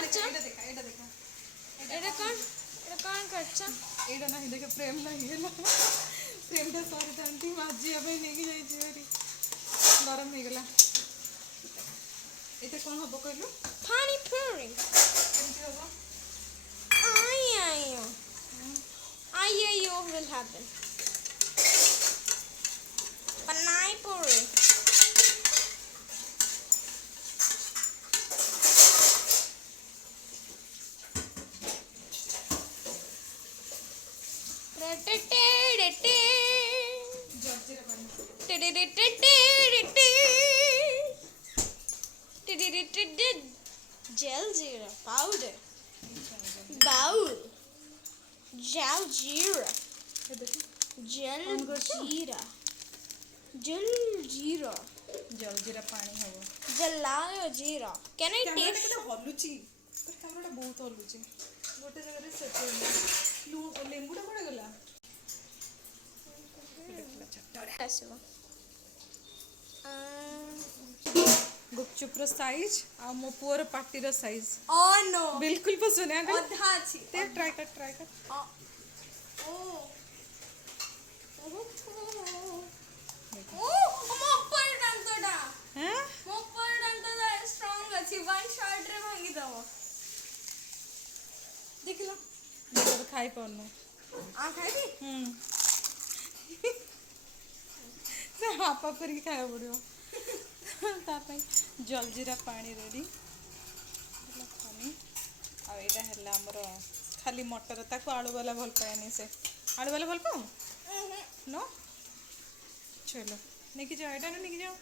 करछा एटा देखा एटा कौन करछा एटा नहीं देखे प्रेम नहीं है प्रेम टा सारी थांती माजी अब नहीं की जाई जेरी गरम हो गला एटा कोन हबो कहलु पानी पूरी केमती हबो आयो will happen panai puri Jaljeera powder bowl jaljeera jaljeera पानी हबो जलायो जीरा कैन आई टेस्ट कैमरा हलुची तो कैमरा बहुत हलुची गोटे जगह रे सेट लेंबुटा पड़ गला आसो गुपचुप रो साइज आ मो पुअर पार्टी रो साइज ओ नो बिल्कुल पसंद है अधा छी ते ट्राई कर ओ ओ मो पर डांतोडा हैं मो पर डांतोडा स्ट्रांग अछि वन शॉट रे भांगी दबो देखलो देखो खाई पड़नो आ खाइबी से हापा पर की खाया पड़ो जलजीरा पानी रेडी पानी आईटा है आमर खाली मटर ताको आलू वाला भल पाएनी से आलू वाला भल पाऊ नो चलो नहीं जाओ एटा नहीं जाओ